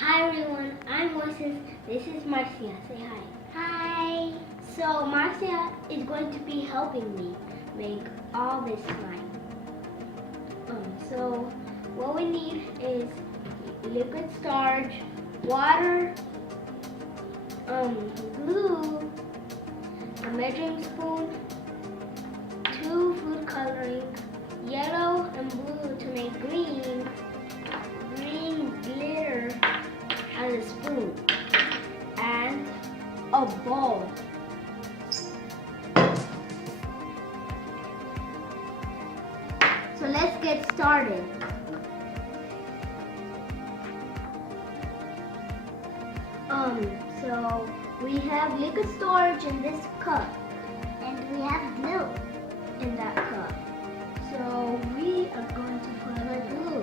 Hi everyone, I'm Moises. This is Marcia. Say hi. Hi. So Marcia is going to be helping me make all this slime. So what we need is liquid starch, water, glue, a measuring spoon, 2 food coloring, yellow and blue to make green glitter, and a spoon, and a bowl. So let's get started. So we have liquid storage in this cup, and we have glue in that cup. So we are going to put our glue.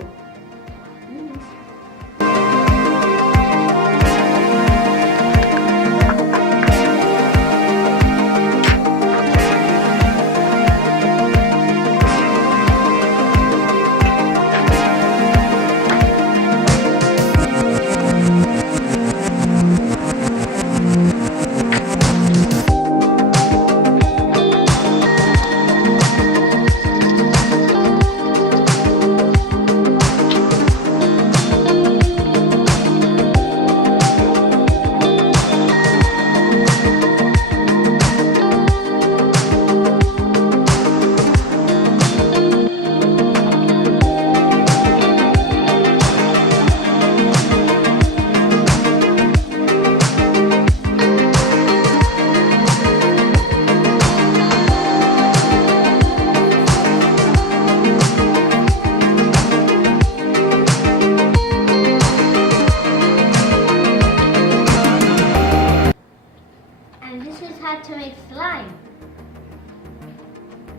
And this is how to make slime.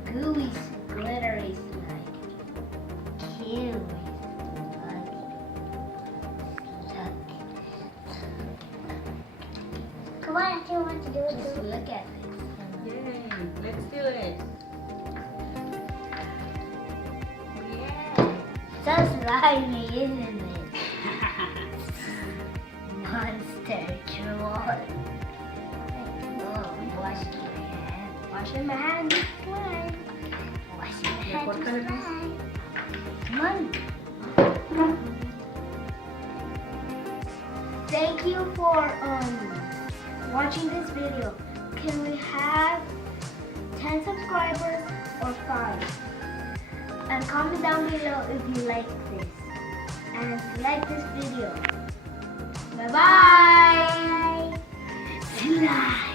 Gooey, glittery slime. Cute. Come on, if you want to do it. Just look at this. Yay, let's do it. So slimy, isn't it? Monster troll. Washing my hands with slime. Washing my hands with slime. Come on. Thank you for watching this video. Can we have 10 subscribers or 5? And comment down below if you like this. And like this video. Bye bye. Slime.